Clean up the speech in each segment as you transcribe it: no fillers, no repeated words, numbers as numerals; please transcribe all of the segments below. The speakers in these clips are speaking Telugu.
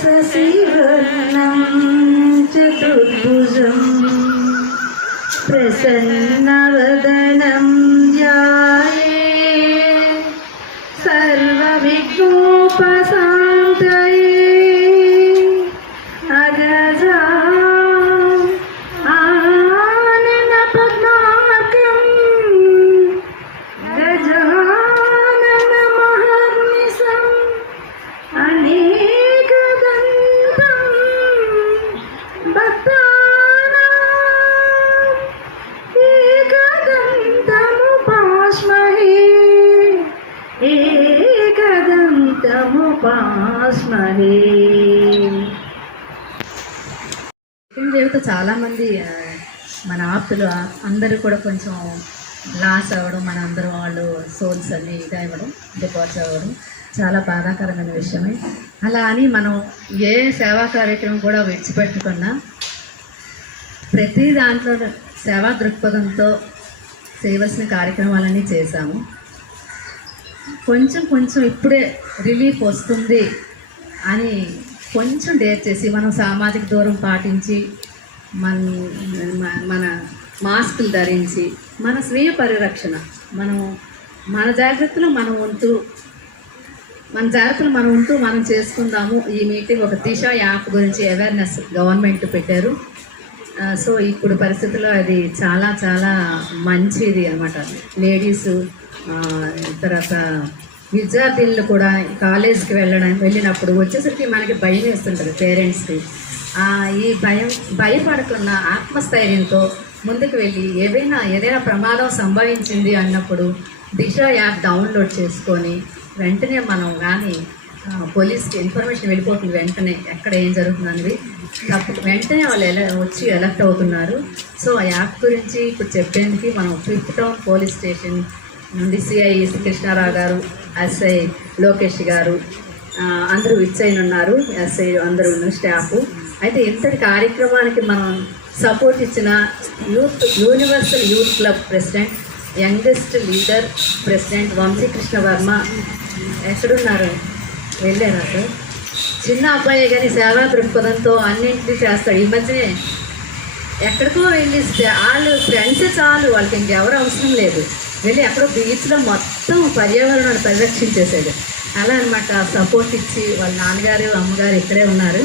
శశివర్ణం చతుర్భుజం ప్రసన్నవదనం ధ్యాయే సర్వవిఘ్నోపశాంతయే అగజా ఆనన పద్మార్కం గజానన మహర్నిశం అనేకదంతం భక్తానాం ఏకదంతముపాస్మహే. దేవత చాలామంది మన ఆప్తులు అందరూ కూడా కొంచెం లాస్ అవ్వడం, మన అందరూ వాళ్ళు సోల్స్ అన్ని ఇదా ఇవ్వడం, డిపాజిట్ అవ్వడం చాలా బాధాకరమైన విషయమే. అలా అని మనం ఏ సేవా కార్యక్రమం కూడా విడిచిపెట్టకుండా ప్రతి దాంట్లో సేవా దృక్పథంతో చేయవలసిన కార్యక్రమాలన్నీ చేశాము. కొంచెం కొంచెం ఇప్పుడే రిలీఫ్ వస్తుంది అని కొంచెం డేర్ చేసి మనం సామాజిక దూరం పాటించి మన మాస్కులు ధరించి మన స్వీయ పరిరక్షణ మన జాగ్రత్తలు మనం ఉంటూ మనం చేసుకుందాము. ఈ మీటింగ్ ఒక దిశ యాప్ గురించి అవేర్నెస్ గవర్నమెంట్ పెట్టారు. సో ఇప్పుడు పరిస్థితుల్లో అది చాలా చాలా మంచిది అనమాట. లేడీసు తర్వాత విద్యార్థులు కూడా కాలేజీకి వెళ్ళినప్పుడు వచ్చేసరికి మనకి భయం వేస్తుంటుంది పేరెంట్స్కి. ఈ భయపడకుండా ఆత్మస్థైర్యంతో ముందుకు వెళ్ళి ఏదైనా ప్రమాదం సంభవించింది అన్నప్పుడు దిశ యాప్ డౌన్లోడ్ చేసుకొని వెంటనే మనం కానీ పోలీస్కి ఇన్ఫర్మేషన్ వెళ్ళిపోతుంది. వెంటనే ఎక్కడ ఏం జరుగుతుంది వెంటనే వాళ్ళు వచ్చి ఎలక్ట్ అవుతున్నారు. సో ఆ యాప్ గురించి ఇప్పుడు చెప్పేందుకు మనం ఫిఫ్త్ టౌన్ పోలీస్ స్టేషన్ నుండి సిఐ కృష్ణారావు గారు, ఎస్ఐ లోకేష్ గారు అందరూ ఇచ్చైన ఉన్నారు. ఎస్ఐ అందరూ స్టాఫ్. అయితే ఇంతటి కార్యక్రమానికి మనం సపోర్ట్ ఇచ్చిన universal youth club president, youngest leader president Vamsikrishna Varma ఎక్కడున్నారు? వెళ్ళారు. అసలు చిన్న అబ్బాయి కానీ సేవా దృక్పథంతో అన్నింటినీ చేస్తాడు. ఈ మధ్యనే ఎక్కడికో వెళ్ళి వాళ్ళు ఫ్రెండ్స్ చాలు, వాళ్ళకి ఇంకెవరు అవసరం లేదు. వెళ్ళి ఎక్కడో బీచ్లో మొత్తం పర్యావరణాన్ని పరిరక్షించేసాడు. అలా అనమాట సపోర్ట్ ఇచ్చి వాళ్ళ నాన్నగారు అమ్మగారు ఇక్కడే ఉన్నారు.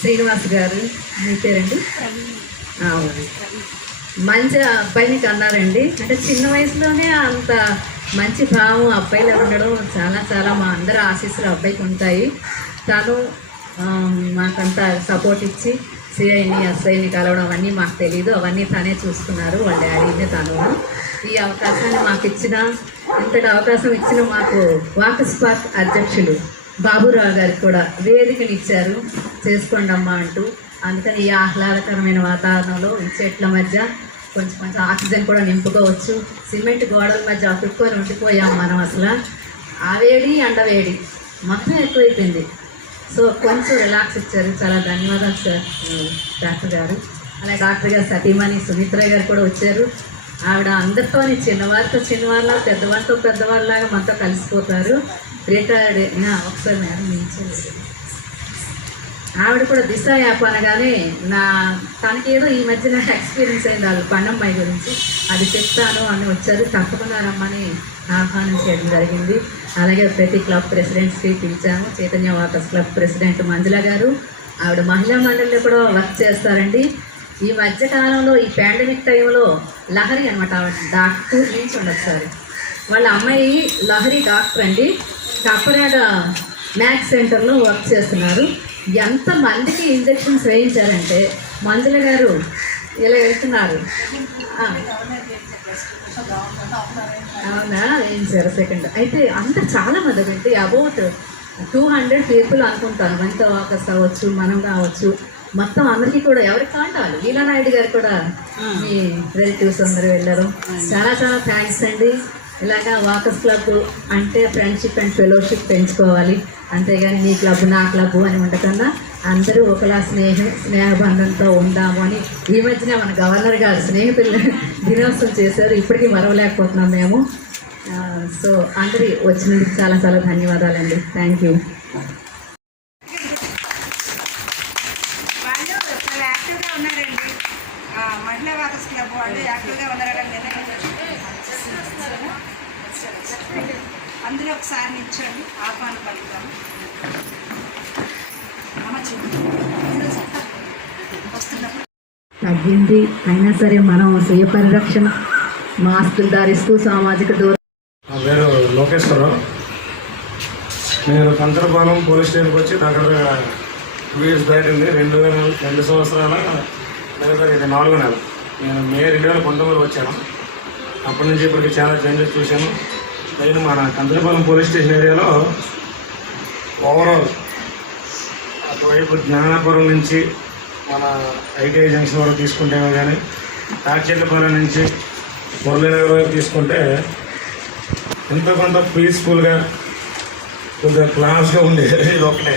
శ్రీనివాస్ గారు మీ పేరండి? మంచి అబ్బాయిని కన్నారండి. అంటే చిన్న వయసులోనే అంత మంచి భావం అబ్బాయిలో ఉండడం చాలా చాలా మా అందరి ఆశీస్సులు అబ్బాయికి ఉంటాయి. తను మాకంతా సపోర్ట్ ఇచ్చి సిఐని ఎస్ఐని కలవడం అవన్నీ మాకు తెలీదు, అవన్నీ తనే చూసుకున్నారు. వాళ్ళ డాడీనే తను. ఈ అవకాశాన్ని మాకు ఇంతటి అవకాశం ఇచ్చిన మాకు వాకస్ పార్క్ అధ్యక్షులు బాబురావు గారికి కూడా వేదికని ఇచ్చారు, చేసుకోండి అమ్మా అంటూ. అందుకని ఈ ఆహ్లాదకరమైన వాతావరణంలో ఈ చెట్ల మధ్య కొంచెం ఆక్సిజన్ కూడా నింపుకోవచ్చు. సిమెంట్ గోడల మధ్య అతుక్కొని ఉండిపోయాం మనం. అసలు ఆ వేడి ఎండవేడి మొత్తం ఎక్కువైపోయింది. సో కొంచెం రిలాక్స్ ఇచ్చారు. చాలా ధన్యవాదాలు సార్ డాక్టర్ గారు. అలాగే డాక్టర్ గారు సతీమణి సుమిత్ర గారు కూడా వచ్చారు. ఆవిడ అందరితో చిన్నవాళ్ళ పెద్దవాళ్ళతో పెద్దవాళ్ళలాగా మనతో కలిసిపోతారు. రిటైర్డ్ ఒకసారి మేడం నిలిచేది. ఆవిడ కూడా దిశ యాప్ అనగానే తనకేదో ఈ మధ్యన ఎక్స్పీరియన్స్ అయింది వాళ్ళ పన్నమ్మాయి గురించి, అది చెప్తాను అని వచ్చారు. తప్పకుండా రమ్మని ఆహ్వానం చేయడం జరిగింది. అలాగే ప్రతి క్లబ్ ప్రెసిడెంట్స్కి పిలిచాము. Chaitanya walkers club president Manjula గారు, ఆవిడ మహిళా మండలిలో కూడా వర్క్ చేస్తారండి. ఈ మధ్యకాలంలో ఈ పాండమిక్ టైంలో లహరి అనమాట, ఆవిడ డాక్టర్ నుంచి ఉండదు సార్. వాళ్ళ అమ్మాయి లహరి డాక్టర్ అండి. కప్పరాడ మ్యాక్స్ సెంటర్లో వర్క్ చేస్తున్నారు. ఎంతమందికి ఇంజెక్షన్స్ వేయించారంటే మంజుల గారు ఇలా వెళ్తున్నారు. అవునా, వేయించారు సెకండ్. అయితే అందరు చాలామంది అంటే అబౌట్ 200 పీపుల్ అనుకుంటాను. మనతో వాకర్స్ కావచ్చు, మనం కావచ్చు. మొత్తం అందరికీ కూడా ఎవరికి కాంటాలి లీలానాయుడు గారు కూడా మీ రిలేటివ్స్ అందరూ వెళ్ళారు. చాలా చాలా థ్యాంక్స్ అండి. ఇలాగా వాకర్స్ క్లబ్ అంటే ఫ్రెండ్షిప్ అండ్ ఫెలోషిప్ పెంచుకోవాలి, అంతేగాని నీ క్లబ్ నా క్లబ్ అని ఉండకన్నా అందరూ ఒకలా స్నేహబంధంతో ఉందాము అని ఈ మధ్యన మన గవర్నర్ గారు స్నేహితుల దినోత్సవం చేశారు. ఇప్పటికీ మరవలేకపోతున్నాం మేము. సో అందరి వచ్చినందుకు చాలా చాలా ధన్యవాదాలండి. Thank you. వాళ్ళు చాలా యాక్టివ్గా ఉన్నారండి. మహిళా వాకర్స్ క్లబ్ వాళ్ళు యాక్టివ్గా ఉన్నారని అందులో ఒకసారి నిల్చోండి, ఆహ్వాన పలుకుతాము. తగ్గింది అయినా సరే మనం స్వీయ పరిరక్షణ మాస్కులు ధరిస్తూ సామాజిక దూరం. నా పేరు లోకేశ్వరరావు. నేను కంచరపాలెం పోలీస్ స్టేషన్కి వచ్చి దగ్గర 2 years దాటింది. 2 సంవత్సరాల దగ్గర ఇది 4వ నెల. నేను మే 2019 వచ్చాను. అప్పటి నుంచి ఇప్పటికి చాలా చేంజెస్ చూశాను. నేను మన కంచరపాలెం పోలీస్ స్టేషన్ ఏరియాలో ఓవరాల్ అటువైపు జ్ఞానాపురం నుంచి మన ఐటీఐ జంక్షన్ వరకు తీసుకుంటేమో కానీ తాచెట్లపాలెం నుంచి మురళీనగర్ వైపు తీసుకుంటే ఎంతో కొంత పీస్ఫుల్గా కొద్దిగా క్లాస్గా ఉండేది ఇది ఒకటే.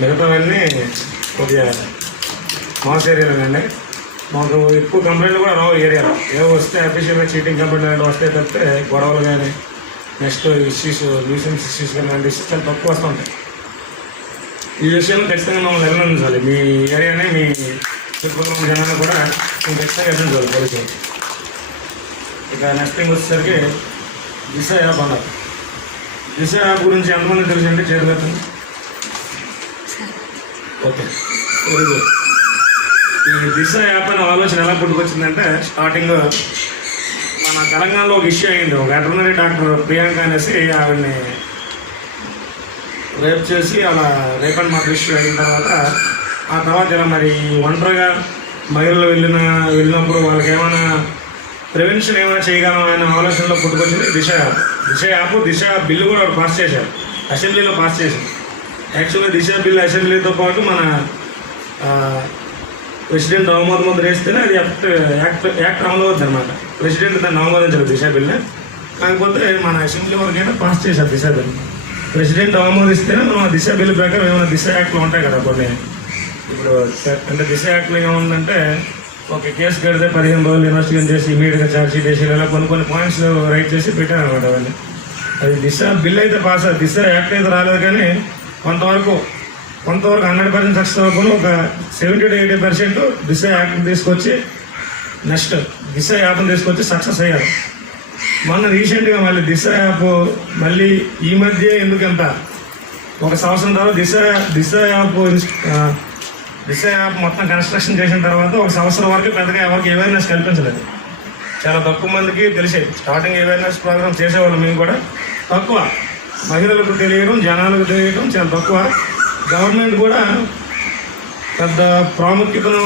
మిగతావన్నీ కొద్దిగా మాస్ ఏరియాలోనండి. మాకు ఎక్కువ కంప్లైంట్లు కూడా రావు ఏరియాలో. ఏవో వస్తే అఫీషియల్గా చీటింగ్ కంప్లైంట్ లాంటి వస్తే తప్పితే గొడవలు కానీ నెక్స్ట్ ఇష్యూస్ న్యూసెన్స్ ఇష్యూస్ కానీ లాంటి ఇష్యూస్ చాలా తక్కువ వస్తూ ఉంటాయి. ఈ విషయంలో ఖచ్చితంగా మమ్మల్ని అభినందించాలి. మీ ఏరియానే మీ చుట్టుపక్కల ఉన్న జనాన్ని కూడా మేము ఖచ్చితంగా అభినందించాలి పోలీసులు. ఇక నెక్స్ట్ థింగ్ వచ్చేసరికి దిశ యాప్ అన్నారు. దిశ యాప్ గురించి ఎంతమంది తెలుసు అంటే చేరుతుంది. Okay, very good. ఈ దిశ యాప్ అనే ఆలోచన ఎలా పుట్టుకొచ్చిందంటే స్టార్టింగ్ మన తెలంగాణలో ఒక ఇష్యూ అయ్యింది. ఒక వెటర్నరీ డాక్టర్ ప్రియాంక అనేసి ఆవిడని రేప్ చేసి అలా రేప్ అండ్ మర్డర్ ఇష్యూ అయిన ఆ తర్వాత ఇలా మరి ఒంటరిగా మహిళలు వెళ్ళినప్పుడు వాళ్ళకి ఏమైనా ప్రివెన్షన్ ఏమైనా చేయగలం అనే ఆలోచనలో పుట్టుకొచ్చింది దిశ యాప్. దిశ బిల్లు కూడా పాస్ చేశారు, అసెంబ్లీలో పాస్ చేశారు. యాక్చువల్గా దిశ బిల్లు అసెంబ్లీతో పాటు మన ప్రెసిడెంట్ ఆమోదం వేస్తేనే అది యాక్ట్ అమలు అవుతుంది అనమాట. ప్రెసిడెంట్ దాన్ని ఆమోదించారు దిశ బిల్లు. కాకపోతే మన అసెంబ్లీ వరకైనా పాస్ చేశారు దిశ బిల్లు. ప్రెసిడెంట్ ఆమోదిస్తేనే మనం ఆ దిశ బిల్లు ప్రకారం ఏమైనా దిశ యాక్ట్లు ఉంటాయి కదా కొన్ని. ఇప్పుడు అంటే దిశ యాక్ట్లో ఏముందంటే ఒక కేసు కడితే 15 రోజులు ఇన్వెస్టిగేషన్ చేసి ఇమీడియట్గా ఛార్జ్ షీట్ వేసి ఇలా కొన్ని పాయింట్స్ రైట్ చేసి పెట్టారనమాట. అవన్నీ అది దిశ బిల్ అయితే పాస్ అవుతుంది. దిశ యాక్ట్ అయితే రాలేదు కానీ కొంతవరకు 100% సక్సెస్ అవ్వకుండా ఒక 70 to 80% దిశ యాక్ట్ తీసుకొచ్చి నెక్స్ట్ దిశ యాప్ని తీసుకొచ్చి సక్సెస్ అయ్యారు. మొన్న రీసెంట్గా మళ్ళీ దిశ యాప్ మళ్ళీ ఈ మధ్య ఎందుకంత ఒక సంవత్సరం తర్వాత దిశ యాప్ మొత్తం కన్స్ట్రక్షన్ చేసిన తర్వాత ఒక సంవత్సరం వరకు పెద్దగా ఎవరికి అవేర్నెస్ కల్పించలేదు. చాలా తక్కువ మందికి తెలిసేది. స్టార్టింగ్ అవేర్నెస్ ప్రోగ్రామ్ చేసేవాళ్ళం మేము కూడా తక్కువ. మహిళలకు తెలియడం, జనాలకు తెలియడం చాలా తక్కువ. గవర్నమెంట్ కూడా పెద్ద ప్రాముఖ్యతను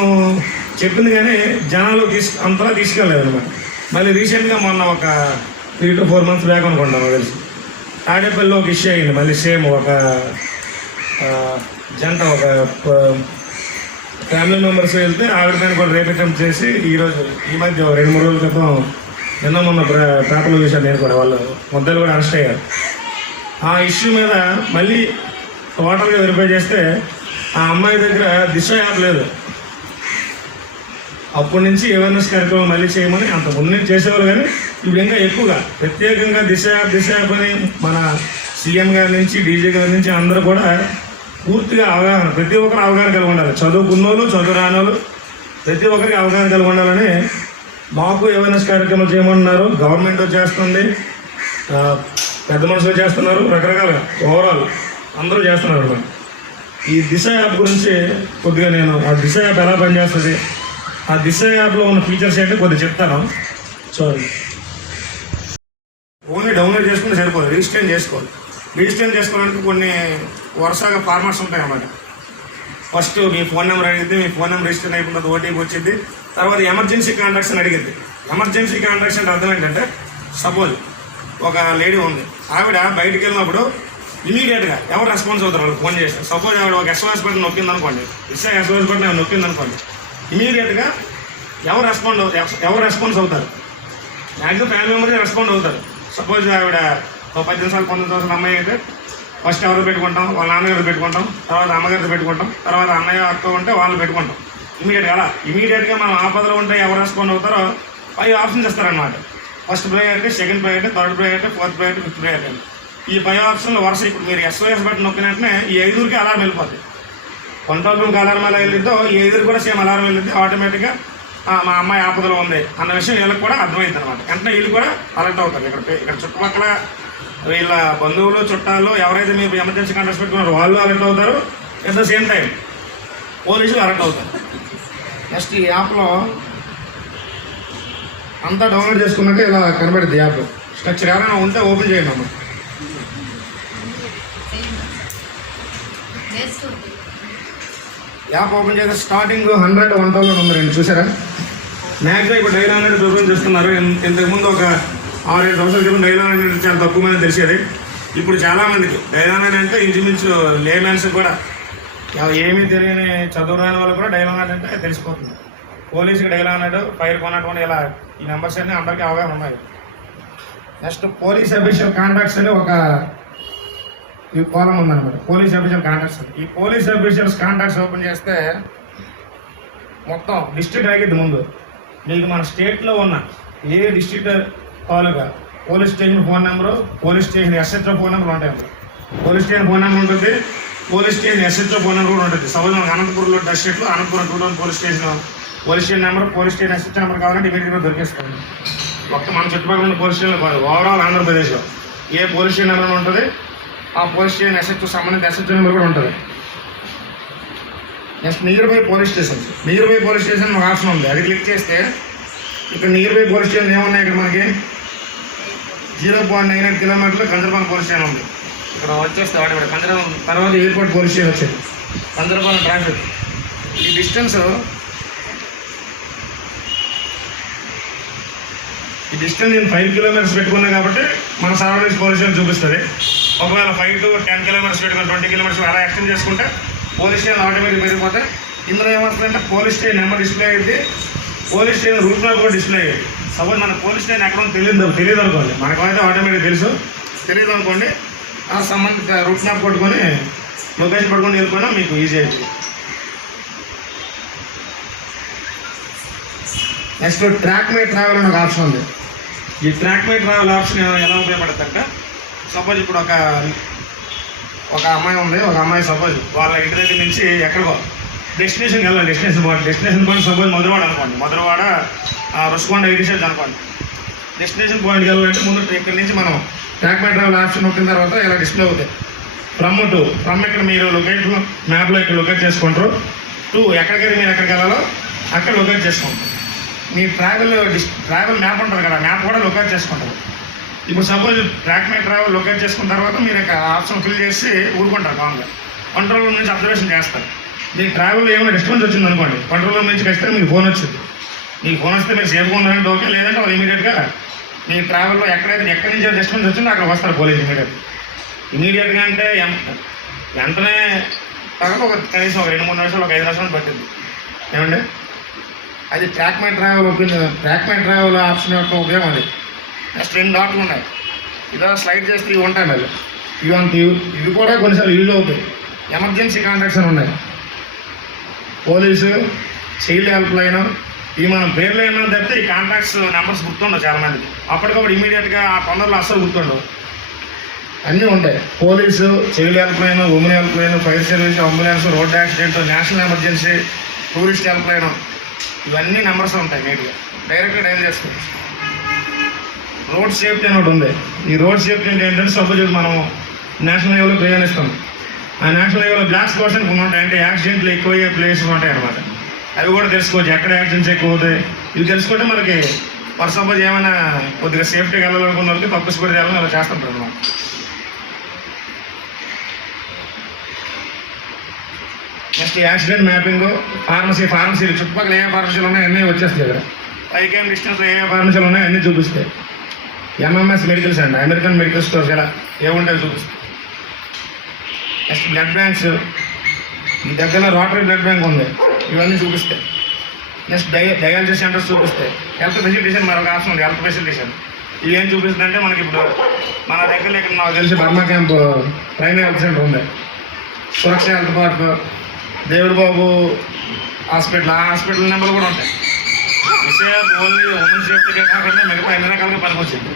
చెప్పింది కానీ జనాలు అంతలా తీసుకెళ్ళలేదు అనమాట. మళ్ళీ రీసెంట్గా మొన్న ఒక 3 to 4 months బ్యాక్ అనుకుంటాం తెలిసి తాడేపల్లిలో ఒక ఇష్యూ అయింది. మళ్ళీ సేమ్ ఒక జంట ఒక ఫ్యామిలీ మెంబర్స్ వెళ్తే ఆవిడ మీద కూడా రేప్ అటెంప్ట్ చేసి ఈ మధ్య 2-3 రోజుల క్రితం మొన్న పేపర్లో చూశాను నేను కూడా. వాళ్ళు ముద్దలు కూడా అరెస్ట్ అయ్యారు. ఆ ఇష్యూ మీద మళ్ళీ టోటల్గా వెరిఫై చేస్తే ఆ అమ్మాయి దగ్గర దిశ యాప్ లేదు. అప్పటి నుంచి అవేర్నెస్ కార్యక్రమం మళ్ళీ చేయమని అంత ముందు చేసేవాళ్ళు కానీ ఇప్పుడు ఇంకా ఎక్కువగా ప్రత్యేకంగా దిశ యాప్ అని మన సీఎం గారి నుంచి డీజీ గారి నుంచి అందరూ కూడా పూర్తిగా అవగాహన, ప్రతి ఒక్కరు అవగాహన కలిగి ఉండాలి. చదువుకున్నోళ్ళు, చదువు రానోళ్ళు ప్రతి ఒక్కరికి అవగాహన కలిగి ఉండాలని మాకు అవేర్నెస్ కార్యక్రమాలు చేయమన్నారు. గవర్నమెంట్ చేస్తుంది, పెద్ద మనుషులు చేస్తున్నారు, రకరకాలుగా ఓవరాల్ అందరూ చేస్తున్నారు అన్నమాట. ఈ దిశ యాప్ గురించి కొద్దిగా నేను ఆ దిశ యాప్ ఎలా పనిచేస్తుంది, ఆ దిశ యాప్లో ఉన్న ఫీచర్స్ ఏంటి కొద్దిగా చెప్తాను. సో ఓన్లీ డౌన్లోడ్ చేసుకుంటే సరిపోదు, రిజిస్టర్ చేసుకోవాలి. రిజిస్టర్ చేసుకోవడానికి కొన్ని వరుసగా ఫార్మాట్స్ ఉంటాయి అన్నమాట. ఫస్ట్ మీ ఫోన్ నెంబర్ అడిగితే మీ ఫోన్ నెంబర్ రిజిస్టర్ అయిపోయిన తర్వాత ఓటీపీ వచ్చింది. తర్వాత ఎమర్జెన్సీ కాంటాక్ట్స్ అడిగింది. ఎమర్జెన్సీ కాంటాక్ట్స్ అంటే అర్థం ఏంటంటే సపోజ్ ఒక లేడీ ఉంది, ఆవిడ బయటికి వెళ్ళినప్పుడు ఇమీడియట్గా ఎవరు రెస్పాన్స్ అవుతారు వాళ్ళు ఫోన్ చేస్తారు. సపోజ్ ఆవిడ ఒక SOS బటన్ నొక్కింది అనుకోండి, SOS బటన్ నొక్కింది అనుకోండి, ఇమీడియట్గా ఎవరు రెస్పాన్స్ అవుతారు? మ్యాక్సిమం ఫ్యామిలీ మెంబర్స్ రెస్పాండ్ అవుతారు. సపోజ్ ఆవిడ 18 సంవత్సరాలు 19 సంవత్సరాల అమ్మాయి అయితే ఫస్ట్ ఎవరు పెట్టుకుంటాం, వాళ్ళ నాన్నగారు పెట్టుకుంటాం, తర్వాత అమ్మగారితో పెట్టుకుంటాం, తర్వాత అన్నయ్య అక్క ఉంటే వాళ్ళు పెట్టుకుంటాం. ఇమీడియట్గా మనం ఆపదలో ఉంటే ఎవరు రెస్పాండ్ అవుతారో 5 ఆప్షన్స్ ఇస్తారనమాట. First priority, second priority, third priority, fourth priority, fifth priority. ఈ 5 ఆప్షన్లు వరుస ఇప్పుడు మీరు SOS బటన్ నొక్కిన వెంటనే ఈ 5కి అలారం వెళ్ళిపోతుంది. కంట్రోల్ రూమ్కి అలారం ఎలా వెళ్ళిద్దో ఈ 5 కూడా సేమ్ అలారం వెళ్ళిద్ది. ఆటోమేటిక్గా మా అమ్మాయి ఆపదలో ఉంది అన్న విషయం వీళ్ళకి కూడా అర్థమైంది అనమాట. వెంటనే వీళ్ళు కూడా అలర్ట్ అవుతారు. ఇక్కడ చుట్టుపక్కల వీళ్ళ బంధువులు చుట్టాలు ఎవరైతే మీరు ఎమర్జెన్సీ కాంటాక్ట్స్ పెట్టుకున్నారో వాళ్ళు అలర్ట్ అవుతారు. ఎట్ ద సేమ్ టైం పోలీసులు అలర్ట్ అవుతారు. నెక్స్ట్ ఈ యాప్లో అంతా డౌన్లోడ్ చేసుకున్నాక ఇలా కనబడుద్ది యాప్ స్ట్రక్చర్. ఎవరైనా ఉంటే ఓపెన్ చేయండి అమ్మ. యాప్ ఓపెన్ చేస్తే స్టార్టింగ్ 100, 1000 ఉందండి. చూసారా? మ్యాక్సిమం ఇప్పుడు డైలాగ్ అనేది ప్రిపేర్ చేస్తున్నారు. ఇంతకుముందు ఒక 6-7 సంవత్సరాల క్రితం డైలాగ్ అనేది చాలా తక్కువ మంది తెలిసేది. ఇప్పుడు చాలామందికి డైలాగ్ అంటే ఇంచుమించు లేమెన్స్ కూడా ఏమీ తెలియని చదువురాని వాళ్ళు కూడా డైలాగ్ అంటే తెలిసిపోతుంది. పోలీసుకి డైలాగ్ ఫైర్ కొనటువంటి ఇలా ఈ నెంబర్స్ అన్నీ అందరికీ అవగాహన ఉన్నాయి. నెక్స్ట్ పోలీస్ అఫీషియల్ కాంటాక్ట్స్ అని ఒక ఈ కాలం ఉందన్నమాట. Police official contacts. ఈ పోలీస్ అఫీషియల్స్ కాంటాక్ట్స్ ఓపెన్ చేస్తే మొత్తం డిస్ట్రిక్ట్ ఆగిద్ది. ముందు మీకు మన స్టేట్లో ఉన్న ఏ district taluka police station phone number, police station SHO phone number ఉంటాయి. పోలీస్ స్టేషన్ ఫోన్ నెంబర్ ఉంటుంది, police station SHO phone number కూడా ఉంటుంది. సపోజ్ మనకు అనంతపురంలో డిస్ట్రిక్ట్లో Anantapuram 2 police station number, police station SHO number కావాలంటే ఇమీడియట్గా దొరికేస్తుంది. ఒక్క మన చుట్టుపక్కల ఉన్న పోలీస్ స్టేషన్లో కాదు, ఓవరాల్ ఆంధ్రప్రదేశ్లో ఏ పోలీస్ స్టేషన్ నెంబర్ ఉంటుంది ఆ పోలీస్ స్టేషన్ SHO సంబంధించిన SHO నెంబర్ కూడా ఉంటుంది. Next near by police stations. Near by police station ఒక ఆప్షన్ ఉంది. అది క్లిక్ చేస్తే ఇక్కడ నియర్ బై పోలీస్ స్టేషన్ ఏమున్నాయి? ఇక్కడ మనకి 0.98 కిలోమీటర్లు కందరపాలెం పోలీస్ స్టేషన్ ఉంది. ఇక్కడ వచ్చేస్తే ఇక్కడ కందరపాలెం తర్వాత ఎయిర్పోర్ట్ పోలీస్ స్టేషన్ వచ్చేది, కందరపాలెం ట్రాఫిక్. ఈ డిస్టెన్స్ నేను 5 కిలోమీటర్స్ పెట్టుకున్నా కాబట్టి మన సరౌండింగ్స్ పోలీస్ స్టేషన్ చూపిస్తుంది. ఒకవేళ 5 to 10 కిలోమీటర్స్ పెట్టుకుని 20 కిలోమీటర్స్ అలా ఎక్స్టెండ్ చేసుకుంటే పోలీస్ స్టేషన్ ఆటోమేటిక్ పెరిగిపోతే ఇందులో ఏమవుతుందంటే పోలీస్ స్టేషన్ నెంబర్ డిస్ప్లే అయ్యింది, పోలీస్ స్టేషన్ రూట్ మ్యాప్ కూడా డిస్ప్లే అయ్యింది. సపోజ్ మన పోలీస్ స్టేషన్ ఎక్కడ తెలియదు అనుకోండి, మనకైతే ఆటోమేటిక్ తెలియదు అనుకోండి, ఆ సంబంధిత రూట్ మ్యాప్ కొట్టుకొని లొకేషన్ పట్టుకొని వెళ్ళిపోయినా మీకు ఈజీ అవుతుంది. నెక్స్ట్ ట్రాక్ మై ట్రావెల్ అని ఒక ఆప్షన్ ఉంది. ఈ ట్రాక్ మై ట్రావెల్ ఆప్షన్ ఎలా ఉపయోగపడుతుంది అంటే సపోజ్ ఇప్పుడు ఒక అమ్మాయి ఉంది. ఒక అమ్మాయి సపోజ్ వాళ్ళ ఇంటి దగ్గర నుంచి ఎక్కడికో డెస్టినేషన్కి వెళ్ళాలి. డెస్టినేషన్ పాయింట్ సపోజ్ మధురవాడ అనుకోండి, మధురవాడ రుషికొండ ఎడిషన్స్ అనుకోండి. డెస్టినేషన్ పాయింట్కి వెళ్ళాలంటే ముందు ఇక్కడ నుంచి మనం ట్రాక్ మై ట్రావెల్ ఆప్షన్ నొక్కిన తర్వాత ఇలా డిస్ప్లే అవుతాయి. ఫ్రమ్ ఇక్కడ మీరు లొకేషన్ మ్యాప్లో ఇక్కడ లొకేట్ చేసుకుంటారు. ఎక్కడికైతే మీరు ఎక్కడికి వెళ్ళాలో అక్కడ లొకేట్ చేసుకుంటారు. మీ ట్రావెల్ మ్యాప్ ఉంటుంది కదా, మ్యాప్ కూడా లొకేట్ చేసుకుంటారు. ఇప్పుడు suppose track my travel locate చేసుకున్న తర్వాత మీరు ఆప్షన్ ఫిల్ చేసి ఊరుకుంటారు. కాంగ్గా కంట్రోల్ రూమ్ నుంచి అబ్జర్వేషన్ చేస్తారు. మీకు ట్రావెల్లో ఏమైనా డిస్టర్బెన్స్ వచ్చింది అనుకోండి, కంట్రోల్ రూమ్ నుంచి ఖచ్చితంగా మీకు ఫోన్ వచ్చింది. మీకు ఫోన్ వస్తే మీరు సేఫ్గా ఉన్నారంటే ఓకే, లేదంటే వాళ్ళు ఇమీడియట్గా మీ ట్రావెల్లో ఎక్కడి నుంచి డిస్టర్బెన్స్ వచ్చిందో అక్కడ వస్తారు పోలీసు ఇమీడియట్గా అంటే వెంటనే కాకపోతే కనీసం ఒక 2-3 నిమిషాలు, ఒక 5 నిమిషాలు పట్టింది. ఏమంటే అది ట్రాక్ మై ట్రావెల్ ఆప్షన్ యొక్క ఉపయోగం. అది నెక్స్ట్ 2 డాట్లు ఉన్నాయి. ఇలా స్లైడ్ చేస్తే ఇవి ఉంటాయి. మళ్ళీ ఇవి కూడా కొన్నిసార్లు యూజ్ అవుతాయి. ఎమర్జెన్సీ కాంటాక్ట్స్ అని ఉన్నాయి. పోలీసు, చైల్డ్ హెల్ప్ లైన్, ఇవి మనం పేర్లు ఏమైనా తప్పితే ఈ కాంటాక్ట్స్ నెంబర్స్ గుర్తుండవు చాలామందికి. అప్పటికప్పుడు ఇమీడియట్గా ఆ తొందరలో అస్సలు గుర్తుండవు. అన్నీ ఉంటాయి. Police, child help line, women help line, fire service, ambulance, road accident, national emergency, tourist help line, ఇవన్నీ నెంబర్స్ ఉంటాయి. నీట్గా డైరెక్ట్గా డైల్ చేసుకోవచ్చు. రోడ్ సేఫ్టీ అని ఒకటి ఉంది. ఈ రోడ్ సేఫ్టీ అంటే ఏంటంటే సపోజ్ మనం నేషనల్ హైవేలో ప్రయాణిస్తాం. ఆ నేషనల్ హైవేలో బ్లాక్ స్పాట్స్ అని కొన్ని ఉంటాయి. అంటే యాక్సిడెంట్లు ఎక్కువయ్యే ప్లేసెస్ ఉంటాయి అన్నమాట. అవి కూడా తెలుసుకోవచ్చు. ఎక్కడ యాక్సిడెంట్స్ ఎక్కువ అవుతాయి ఇవి తెలుసుకుంటే మనకి ఫర్ సపోజ్ ఏమైనా కొద్దిగా సేఫ్టీగా వెళ్ళాలనుకున్న వాళ్ళకి తప్పు స్పీడ్ వెళ్ళాలని అలా చేస్తుంటారు మనం. నెక్స్ట్ యాక్సిడెంట్ మ్యాపింగ్, ఫార్మసీలు చుట్టుపక్కల ఏ ఫార్మసీలు ఉన్నాయో అన్నీ వచ్చేస్తాయి. ఇక్కడ 5 km డిస్టెన్స్లో ఏ ఫార్మసీలు ఉన్నాయో అన్నీ చూపిస్తాయి. MMS మెడికల్స్ అండి, అమెరికన్ మెడికల్ స్టోర్స్ ఇలా ఏముంటాయో చూపిస్తాయి. నెక్స్ట్ బ్లడ్ బ్యాంక్స్, మీ దగ్గర రోటరీ బ్లడ్ బ్యాంక్ ఉంది, ఇవన్నీ చూపిస్తాయి. నెక్స్ట్ డయాలసిస్ సెంటర్స్ చూపిస్తాయి. హెల్త్ ఫెసిలిటేషన్ మరొక ఆప్షన్ ఉంది, హెల్త్ ఫెసిలిటేషన్. ఇవి ఏం చూపిస్తుందంటే మనకి ఇప్పుడు మన దగ్గర ఇక్కడ నాకు తెలిసి Burma camp primary health centre ఉంది, సురక్ష హెల్త్ పార్క్, దేవుడు బాబు హాస్పిటల్, ఆ హాస్పిటల్ నెంబర్లు కూడా ఉంటాయి. విషయం ఓన్లీ ఉమెన్ సేఫ్టీకే కాకుండా మిగతా అన్ని రకాలుగా పనికొచ్చింది.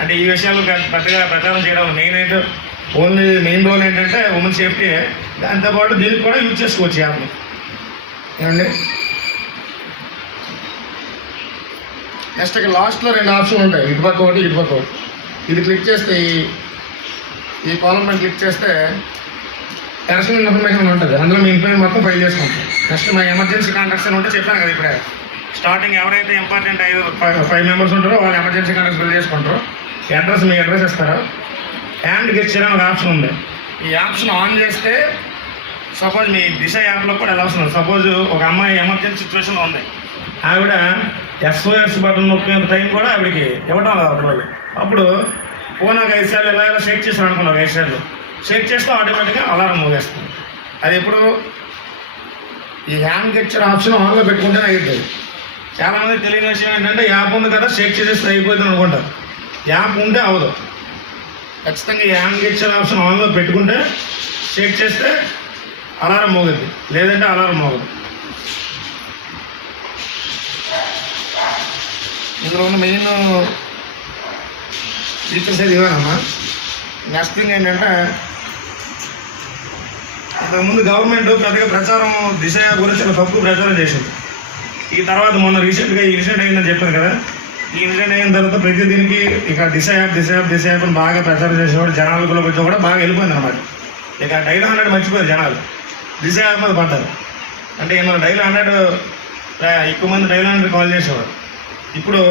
అంటే ఈ విషయాలు పెద్దగా ప్రచారం చేయడం మెయిన్ రోల్ ఏంటంటే ఉమెన్ సేఫ్టీ. దాంతోపాటు దీనికి కూడా యూజ్ చేసుకోవచ్చు యాప్ని. ఏమండి నెక్స్ట్ ఇక్కడ లాస్ట్లో 2 ఆప్షన్ ఉంటాయి, ఇటుపక్క ఒకటి ఇటుపక్క ఒకటి. ఇది క్లిక్ చేస్తే ఈ కాలం పైన క్లిక్ చేస్తే పర్సనల్ ఇన్ఫర్మేషన్ ఉంటుంది, అందులో మీ ఇన్ఫర్మేషన్ మొత్తం ఫైల్ చేసుకుంటాం. నెక్స్ట్ మా ఎమర్జెన్సీ కాంటాక్ట్స్ అని ఉంటే చెప్పాను కదా ఇప్పుడే, స్టార్టింగ్ ఎవరైతే ఇంపార్టెంట్ 5 మెంబర్స్ ఉంటారో వాళ్ళు ఎమర్జెన్సీ కాంటాక్ట్స్ బిల్ చేసుకుంటారు. అడ్రస్ మీ అడ్రస్ ఇస్తారు. హ్యాండ్ గెస్చర్ అని ఒక ఆప్షన్ ఉంది. ఈ ఆప్షన్ ఆన్ చేస్తే సపోజ్ మీ దిశ యాప్లో కూడా ఎలా వస్తుంది. సపోజ్ ఒక అమ్మాయి ఎమర్జెన్సీ సిచ్యువేషన్లో ఉంది, ఆవిడ SOS బటన్ నొక్కేంత టైం కూడా ఆవిడకి ఇవ్వడం అవుతుంది. అప్పుడు ఫోన్ ఒక 5 సార్లు ఎలా షేక్ చేస్తాను అనుకున్నాను, 5 సార్లు షేక్ చేస్తే ఆటోమేటిక్గా అలారం మోగేస్తుంది. అది ఎప్పుడు ఈ హ్యాండ్ గెస్చర్ ఆప్షన్ ఆన్లో పెట్టుకుంటేనే అవుతుంది. చాలామంది తెలియని విషయం ఏంటంటే యాప్ ఉంది కదా షేక్ చేసేస్తే అయిపోతుంది అనుకుంటారు. యాప్ ఉంటే అవ్వదు. ఖచ్చితంగా ఈ హ్యాండ్ గెస్చర్ ఆప్షన్ ఆన్లో పెట్టుకుంటే షేక్ చేస్తే అలారం మోగుద్ది, లేదంటే అలారం మోగదు. ఇందులో ఉన్న మెయిన్ ఫీచర్స్ అయితే ఇవేనమ్మా. నెక్స్ట్ థింగ్ ఏంటంటే ఇంతకుముందు గవర్నమెంట్ పెద్దగా ప్రచారం దిశ గురించి చాలా తక్కువ ప్రచారం చేసింది. ఈ తర్వాత మొన్న రీసెంట్గా ఈ ఇన్సిడెంట్ అయిందని చెప్పాను కదా, ఈ ఇన్సిడెంట్ అయిన తర్వాత ప్రతి దీనికి ఇక దిశ యాప్ అని బాగా ప్రచారం చేసేవాడు. జనాలకు వచ్చి కూడా బాగా వెళ్ళిపోయింది అనమాట. ఇక డైల్ 100 మర్చిపోయారు జనాలు, దిశ యాప్ మీద పడ్డారు. అంటే మన డైల్ 100 ఎక్కువ మంది డైల్ 100 కాల్ చేసేవారు. ఇప్పుడు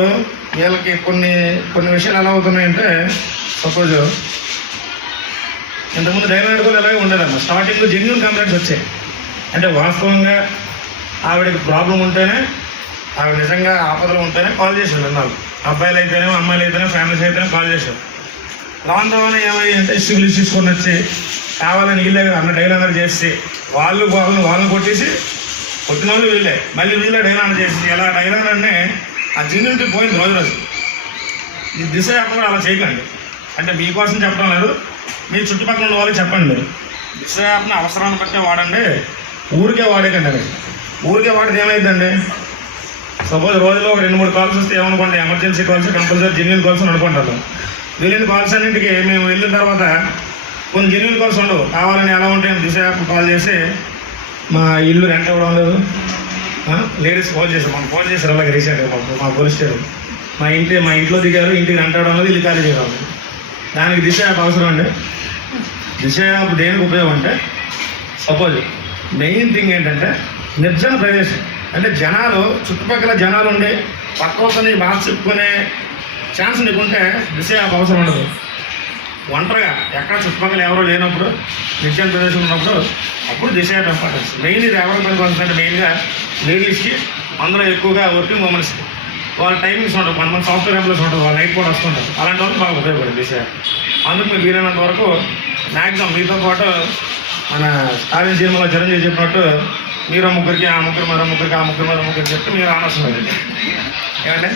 వీళ్ళకి కొన్ని విషయాలు ఎలా అవుతున్నాయంటే, సపోజ్ ఇంతకుముందు డైల్ 100 కూడా అలాగే ఉండేదమ్మా. స్టార్టింగ్లో జెన్యూన్ కంప్లైంట్స్ వచ్చాయి. అంటే వాస్తవంగా ఆవిడకి ప్రాబ్లం ఉంటేనే, ఆవిడ నిజంగా ఆపదలు ఉంటేనే కాల్ చేశారు. నాకు అబ్బాయిలు అయితేనే అమ్మాయిలు అయితేనే ఫ్యామిలీస్ అయితేనే కాల్ చేశారు. రాను ఏమైందంటే సివిల్ తీసుకొని వచ్చి కావాలని వీళ్ళే అన్న డైల్ 100 చేసి వాళ్ళని కొట్టేసి కొట్టిన వాళ్ళు వీళ్ళే మళ్ళీ డైల్ 100 చేసి ఎలా డైల్ 100నే ఆ జెన్యూనిటీ పోయింది రోజు. ఈ దిశ యాప్ కూడా అలా చేయకండి. అంటే మీకోసం చెప్పడం లేదు, మీ చుట్టుపక్కల ఉన్న వాళ్ళకి చెప్పండి. మీరు దిశ యాప్ని అవసరాన్ని బట్టే వాడండి, ఊరికే వాడేకండి. అది ఊరికే వాడితే ఏమైందండి, సపోజ్ రోజులో ఒక 2-3 కాల్స్ వస్తే ఏమనుకోండి, emergency calls compulsory genuine calls అని అనుకుంటారు. వెళ్ళిన కాల్స్ అన్నింటికి మేము వెళ్ళిన తర్వాత కొన్ని జెన్యూన్ కాల్స్ ఉండవు. కావాలని ఎలా ఉంటాయి, దిశ యాప్ కాల్ చేసి మా ఇల్లు రెంట్ ఇవ్వడం లేదు, లేడీస్ ఫోన్ చేశారు అలాగే రీసెంట్గా మా పోలీస్ స్టేషన్, మా ఇంట్లో దిగారు, ఇంటికి రెంట్ ఇవ్వడం లేదు, ఇల్లు ఖాళీ చేయడం. దానికి దిశ యాప్ అవసరం అండి. దిశ యాప్ దేనికి ఉపయోగం అంటే, సపోజ్ మెయిన్ థింగ్ ఏంటంటే నిర్జన ప్రదేశం. అంటే చుట్టుపక్కల జనాలు ఉండి పక్కని బాగా చెప్పుకునే ఛాన్స్ నీకుంటే దిశ యాప్ అవసరం ఉండదు. ఒంటరిగా ఎక్కడ చుట్టుపక్కల ఎవరో లేనప్పుడు, నిర్జన ప్రదేశం ఉన్నప్పుడు అప్పుడు దిశ యాప్ ఇంపార్టెన్స్. మెయిన్ ఇది ఎవరి పనికి వస్తుందంటే మెయిన్గా లేడీస్కి, అందులో ఎక్కువగా వర్కింగ్ ఉమెన్స్కి. వాళ్ళ టైమింగ్స్ ఉంటుంది, కొంతమంది సాఫ్ట్వేర్ ఎంప్లాయీస్ ఉంటుంది, వాళ్ళు నైట్ కూడా వస్తుంటారు. అలాంటి వాళ్ళకి బాగా ఉపయోగపడింది దిశ యాప్. అందుకు మీరు వీలైనంత వరకు మ్యాక్సిమం మీతో పాటు మన కాలేజీ సినిమాలో చిరంజీవి చెప్పినట్టు మీరు ముగ్గురికి, ఆ ముగ్గురు మరో ముగ్గురికి, ఆ ముగ్గురు మరో ముగ్గురికి చెప్తే మీరు ఆనవసరం లేదు. ఏమండి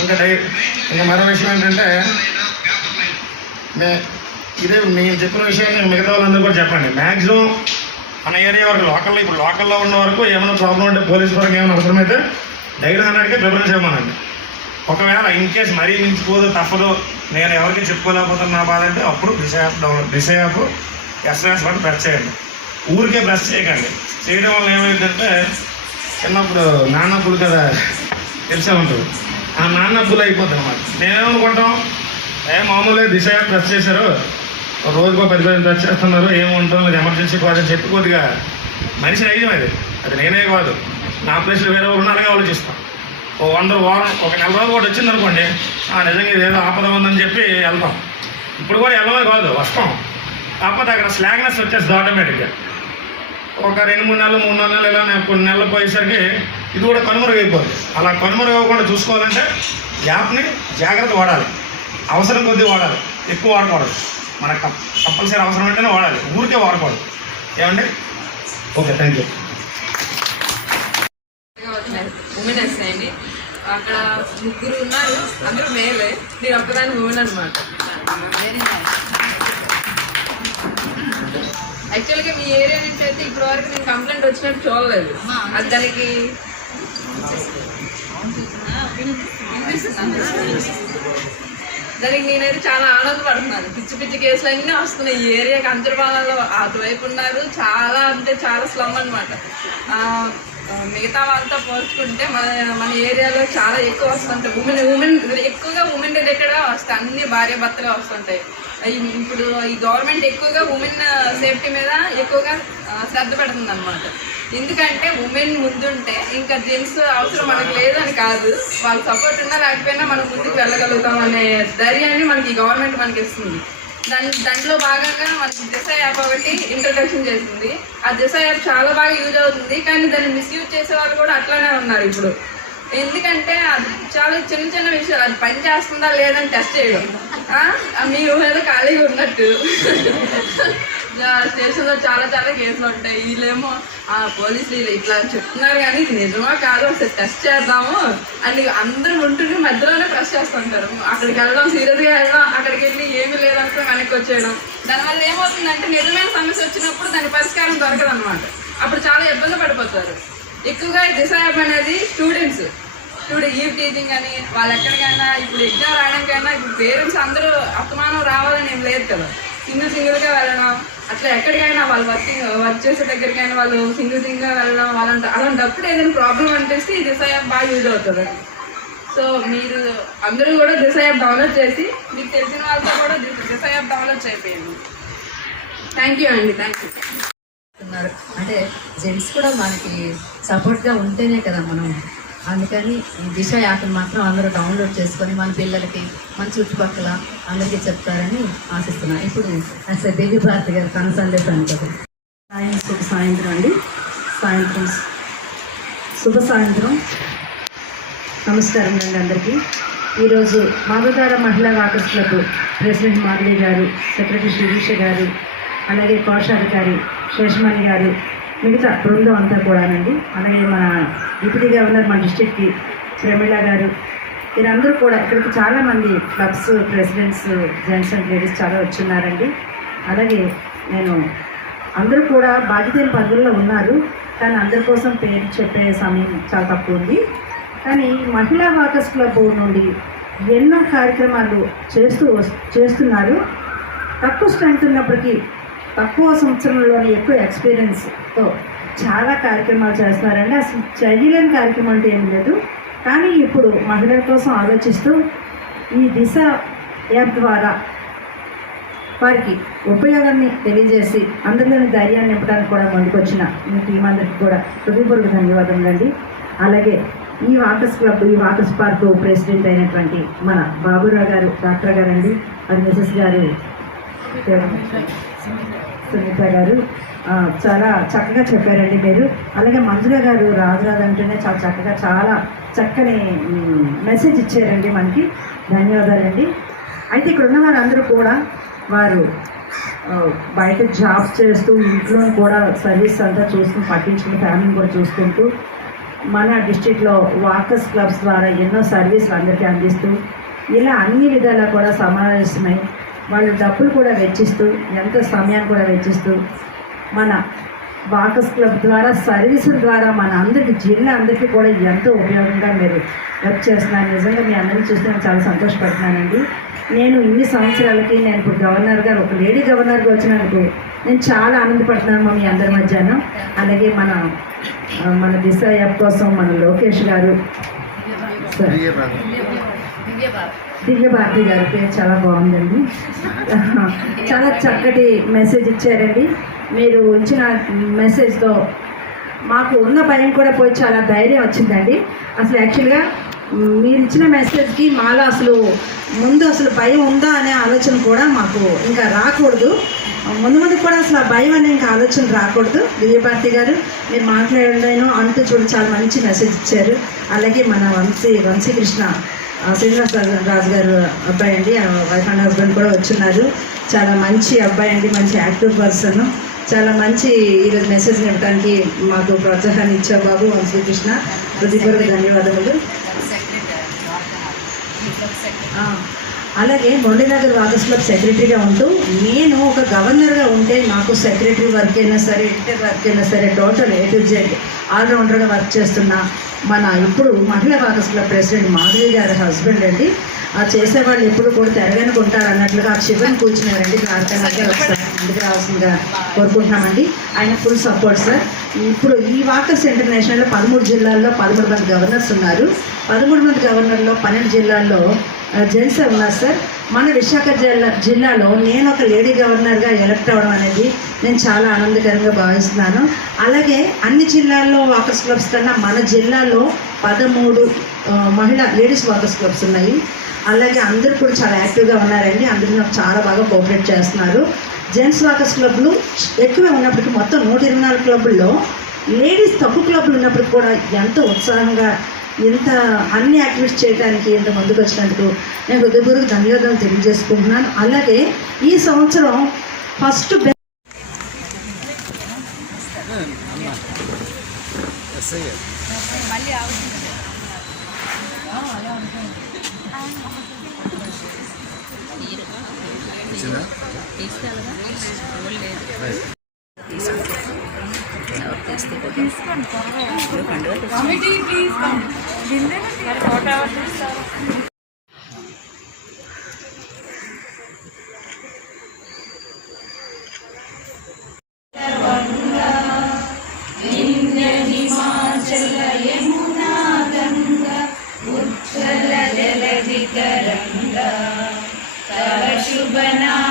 ఇంకా మరో విషయం ఏంటంటే, నేను చెప్పిన విషయాన్ని మిగతా వాళ్ళందరూ కూడా చెప్పండి. మ్యాక్సిమం మన ఏరియా వరకు ఇప్పుడు లోకల్లో ఉన్న వరకు ఏమైనా ప్రాబ్లం ఉంటే పోలీసు వరకు ఏమైనా అవసరమైతే డైల్ 100కి ప్రిఫరెన్స్ ఇవ్వమనండి. ఒకవేళ ఇన్ కేసు మరీ మించిపోదు, తప్పదు, నేను ఎవరికి చెప్పుకోలేకపోతున్నా నా బాధ అంటే అప్పుడు దిశ యాప్ SOS బట్టి ప్రెస్ చేయండి. ఊరికే ప్రెస్ చేయకండి. చేయడం వల్ల ఏమైందంటే, చిన్నప్పుడు నాన్నప్పులు కదా తెలిసే ఉంటుంది, ఆ నాన్నప్పులు అయిపోతుంది అన్నమాట. నేనేమనుకుంటాం, మామూలుగా దిశ యాప్ ప్రెస్ చేశారు, రోజుకో 10 ప్రెస్ చేస్తున్నారు, ఏముంటాం అది ఎమర్జెన్సీ కాదు అని చెప్పి కొద్దిగా మనిషి నైజం అది నేనే కాదు, నా ప్లేస్లో వేరే ఉన్నారుగా ఆలోచిస్తాం. ఒక 100 వారం ఒక నెల రోజులు కూడా వచ్చిందనుకోండి, నిజంగా ఇదేదో ఆపద ఉందని చెప్పి వెళ్తాం. ఇప్పుడు కూడా వెళ్ళమే కాదు, వస్తాం. కాకపోతే అక్కడ స్లాగ్నెస్ వచ్చేస్తుంది ఆటోమేటిక్గా. ఒక 2-3 నెలలు 3 నెలలు ఇలా కొన్ని నెలలు పోయేసరికి ఇది కూడా కనుమరుగైపోతుంది. అలా కనుమరుగవ్వకుండా చూసుకోవాలంటే యాప్ని జాగ్రత్త వాడాలి. అవసరం కొద్దీ వాడాలి, ఎక్కువ వాడకూడదు. మనకు కంపల్సరీ అవసరం అంటేనే వాడాలి, ఊరికే వాడకూడదు. ఏమండి? Okay, thank you. ఉమెన్ అండి. అక్కడ ముగ్గురు ఉన్నారు, అందరూ మేలే, నేను ఒక్కదాన్ని ఉమెన్ అనమాట. యాక్చువల్గా మీ ఏరియా నుంచి అయితే ఇప్పటి వరకు నేను కంప్లైంట్ వచ్చినట్టు చూడలేదు. అది దానికి నేనైతే చాలా ఆనందపడుతున్నాను. పిచ్చి పిచ్చి కేసులు అన్నీ వస్తున్నాయి ఈ ఏరియాకి. అంతర్భాగంలో అటువైపు ఉన్నారు, చాలా అంటే చాలా స్లమ్ అనమాట. మిగతా వాళ్ళతో పోల్చుకుంటే మన ఏరియాలో చాలా ఎక్కువ వస్తుంటాయి. ఉమెన్ ఎక్కువగా ఉమెన్ రిలేటెడ్గా వస్తాయి, అన్ని భార్య భర్తగా వస్తుంటాయి. ఇప్పుడు ఈ గవర్నమెంట్ ఎక్కువగా ఉమెన్ సేఫ్టీ మీద ఎక్కువగా శ్రద్ధ పెడుతుంది అనమాట. ఎందుకంటే ఉమెన్ ముందుంటే ఇంకా జెంట్స్ అవసరం మనకు లేదని కాదు, వాళ్ళ సపోర్ట్ ఉన్నా లేకపోయినా మనం ముందుకు వెళ్ళగలుగుతాం అనే ధైర్యాన్ని మనకి ఈ గవర్నమెంట్ మనకి ఇస్తుంది. దాంట్లో భాగంగా మనకి దిశ యాప్ ఒకటి ఇంట్రడక్షన్ చేసింది. ఆ దిశ యాప్ చాలా బాగా యూజ్ అవుతుంది, కానీ దాన్ని మిస్యూజ్ చేసే వాళ్ళు కూడా అట్లానే ఉన్నారు ఇప్పుడు. ఎందుకంటే అది చాలా చిన్న చిన్న విషయాలు, అది పని చేస్తుందా లేదని టెస్ట్ చేయడం. మీరు ఏదో ఖాళీగా ఉన్నట్టు స్టేషన్లో చాలా చాలా కేసులు ఉంటాయి. వీళ్ళేమో పోలీసులు ఇట్లా చెప్తున్నారు కానీ ఇది నిజమా కాదు ఒకసారి టెస్ట్ చేద్దాము అని అందరూ ఉంటుండే మధ్యలోనే ప్రెస్ చేస్తుంటారు. అక్కడికి వెళ్ళడం, సీరియస్గా వెళ్ళడం, అక్కడికి వెళ్ళి ఏమీ లేదనుకుని వెనక్కి వచ్చేయడం. దానివల్ల ఏమవుతుందంటే నిజమైన సమస్య వచ్చినప్పుడు దాని పరిష్కారం దొరకదు అనమాట. అప్పుడు చాలా ఇబ్బంది పడిపోతారు. ఎక్కువగా దిశ యాప్ అనేది స్టూడెంట్స్ ఈవ్ టీచింగ్ అని వాళ్ళు ఎక్కడికైనా ఇప్పుడు ఎగ్జామ్ రాయడానికైనా ఇప్పుడు పేరెంట్స్ అందరూ అస్తమానం రావాలని ఏం లేదు కదా, సింగిల్గా వెళ్ళడం, అట్లా ఎక్కడికైనా వాళ్ళు వర్క్ చేసే దగ్గరికైనా వాళ్ళు సింగిల్గా వెళ్ళడం, అలాంటప్పుడు ఏదైనా ప్రాబ్లం అనిపిస్తే ఈ దిశ యాప్ బాగా యూజ్ అవుతుంది. సో మీరు అందరూ కూడా దిశ యాప్ డౌన్లోడ్ చేసి మీకు తెలిసిన వాళ్ళతో కూడా దిశ యాప్ డౌన్లోడ్ చేయండి. థ్యాంక్ యూ అండి. Thank you. అంటే జెంట్స్ కూడా మనకి సపోర్ట్గా ఉంటేనే కదా మనం. అందుకని ఈ దిశ యాప్ని మాత్రం అందరూ డౌన్లోడ్ చేసుకొని మన పిల్లలకి, మన చుట్టుపక్కల అందరికీ చెప్తారని ఆశిస్తున్నాను. ఇప్పుడు అసలు దివ్య భారతి గారు తన సందేశాన్ని కదా. శుభ సాయంత్రం అండి. శుభ సాయంత్రం. నమస్కారం అండి అందరికీ. ఈరోజు మాధవధార మహిళా వాకర్స్ క్లబ్ ప్రెసిడెంట్ మాధవి గారు, సెక్రటరీ శిరీష గారు, అలాగే కోశాధికారి శేషమణి గారు, మిగతా బృందం అంతా కూడానండి, అలాగే మన డిప్యూటీ గవర్నర్ మన డిస్ట్రిక్ట్కి ప్రమీళ గారు, వీరందరూ కూడా ఇక్కడికి చాలామంది clubs presidents, gents and ladies చాలా వచ్చున్నారండి. అలాగే నేను అందరూ కూడా బాధ్యతల పదవుల్లో ఉన్నారు, కానీ అందరి కోసం పేరు చెప్పే సమయం చాలా తక్కువ ఉంది. కానీ మహిళా వాకర్స్ క్లబ్ నుండి ఎన్నో కార్యక్రమాలు చేస్తున్నారు. తక్కువ స్ట్రెంత్ ఉన్నప్పటికీ తక్కువ సంవత్సరంలోనే ఎక్కువ ఎక్స్పీరియన్స్తో చాలా కార్యక్రమాలు చేస్తున్నారండి. అసలు చేయలేని కార్యక్రమం అంటే ఏం లేదు. కానీ ఇప్పుడు మహిళల కోసం ఆలోచిస్తూ ఈ దిశ యాప్ ద్వారా వారికి ఉపయోగాన్ని తెలియజేసి అందరిలోని ధైర్యాన్ని నింపడానికి కూడా ముందుకొచ్చిన మీ టీం అందరికీ కూడా హృదయపూర్వక ధన్యవాదములండి. అలాగే ఈ వాకర్స్ క్లబ్, ఈ వాకర్స్ పార్క్ ప్రెసిడెంట్ అయినటువంటి మన బాబురావు గారు, డాక్టర్ గారండి, అది మిసెస్ గారు సునీత గారు చాలా చక్కగా చెప్పారండి మీరు. అలాగే మంజుల గారు రాజంటేనే చాలా చక్కగా, చాలా చక్కని మెసేజ్ ఇచ్చారండి మనకి. ధన్యవాదాలండి. అయితే ఇక్కడ ఉన్న వారందరూ కూడా వారు బయట జాబ్ చేస్తూ ఇంట్లో కూడా సర్వీస్ అంతా చూసుకుని పట్టించుకుని ఫ్యామిలీని కూడా చూసుకుంటూ మన డిస్ట్రిక్ట్లో వాకర్స్ క్లబ్స్ ద్వారా ఎన్నో సర్వీసులు అందరికీ అందిస్తూ ఇలా అన్ని విధాలా కూడా సమావేశమై వాళ్ళు డబ్బులు కూడా వెచ్చిస్తూ, ఎంతో సమయాన్ని కూడా వెచ్చిస్తూ మన వాకర్స్ క్లబ్ ద్వారా సర్వీసుల ద్వారా మన అందరికీ, జిల్లా అందరికీ కూడా ఎంతో ఉపయోగంగా మీరు వర్క్ చేస్తున్నాను. నిజంగా మీ అందరినీ చూస్తే నేను చాలా సంతోషపడుతున్నానండి. నేను ఇన్ని సంవత్సరాలకి నేను ఇప్పుడు గవర్నర్ గారు, ఒక లేడీ గవర్నర్గా వచ్చినందుకు నేను చాలా ఆనందపడుతున్నాను మీ అందరి మధ్యాహ్నం. అలాగే మన దిశ యాప్ కోసం మన లోకేష్ గారు, దివ్య భారతి గారి పేరు చాలా బాగుందండి. చాలా చక్కటి మెసేజ్ ఇచ్చారండి. మీరు ఇచ్చిన మెసేజ్తో మాకు ఉన్న భయం కూడా పోయి చాలా ధైర్యం వచ్చిందండి. అసలు యాక్చువల్గా మీరు ఇచ్చిన మెసేజ్కి మాలో అసలు భయం ఉందా అనే ఆలోచన కూడా మాకు ఇంకా రాకూడదు. ముందు కూడా అసలు ఆ భయం అనే ఇంకా ఆలోచన రాకూడదు. దివ్యభారతి గారు మీరు మాట్లాడలేను అంటూ చాలా మంచి మెసేజ్ ఇచ్చారు. అలాగే మన వంశీకృష్ణ శ్రీనివాస రాజు గారు అబ్బాయి అండి, వైఫ్ అండ్ హస్బెండ్ కూడా వచ్చున్నారు. చాలా మంచి అబ్బాయి అండి, మంచి యాక్టివ్ పర్సన్. చాలా మంచి ఈరోజు మెసేజ్ ఇవ్వడానికి మాకు ప్రోత్సాహాన్ని ఇచ్చావు బాబు. శ్రీకృష్ణ హృదయపూర్వక ధన్యవాదములు. అలాగే మొండినగర్ వాకర్స్ క్లబ్ సెక్రటరీగా ఉంటూ నేను ఒక గవర్నర్గా ఉంటే నాకు సెక్రటరీ వర్క్ అయినా సరే, ఎడిటర్ వర్క్ అయినా సరే, టోటల్ A to Z ఆల్రౌండర్గా వర్క్ చేస్తున్న మన ఇప్పుడు మహిళా వాకర్స్ క్లబ్ ప్రెసిడెంట్ మాధవి గారి హస్బెండ్ అండి. ఆ చేసేవాళ్ళు ఎప్పుడు కూడా తెరగనుకుంటారు అన్నట్లుగా ఆ చివరిని కూర్చున్నారండి. ప్రార్థనగా వస్తారు, ముందుకు రావాల్సిందిగా కోరుకుంటున్నామండి. ఆయన ఫుల్ సపోర్ట్ సార్. ఇప్పుడు ఈ వాకర్స్ ఇంటర్నేషనల్లో 13 జిల్లాల్లో 13 మంది గవర్నర్స్ ఉన్నారు. 13 మంది గవర్నర్లో 12 జిల్లాల్లో జెంట్స్ ఉన్నారు సార్. మన విశాఖ జిల్లాలో నేను ఒక లేడీ గవర్నర్గా ఎలక్ట్ అవ్వడం అనేది నేను చాలా ఆనందకరంగా భావిస్తున్నాను. అలాగే అన్ని జిల్లాల్లో వాకర్స్ క్లబ్స్ కన్నా మన జిల్లాలో 13 మహిళా లేడీస్ వాకర్స్ క్లబ్స్ ఉన్నాయి. అలాగే అందరూ కూడా చాలా యాక్టివ్గా ఉన్నారండి. అందరూ నాకు చాలా బాగా కోఆపరేట్ చేస్తున్నారు. జెంట్స్ వాకర్స్ క్లబ్లు ఎక్కువే ఉన్నప్పటికీ మొత్తం 124 క్లబ్బుల్లో లేడీస్ తక్కువ క్లబ్లు ఉన్నప్పటికి కూడా ఎంతో ఉత్సాహంగా ఇంత అన్ని యాక్టివిటీస్ చేయడానికి ఇంత ముందుకు వచ్చినందుకు నేను హృదయపూర్వక ధన్యవాదాలు తెలియజేసుకుంటున్నాను. అలాగే ఈ సంవత్సరం ఫస్ట్ शुभ नाम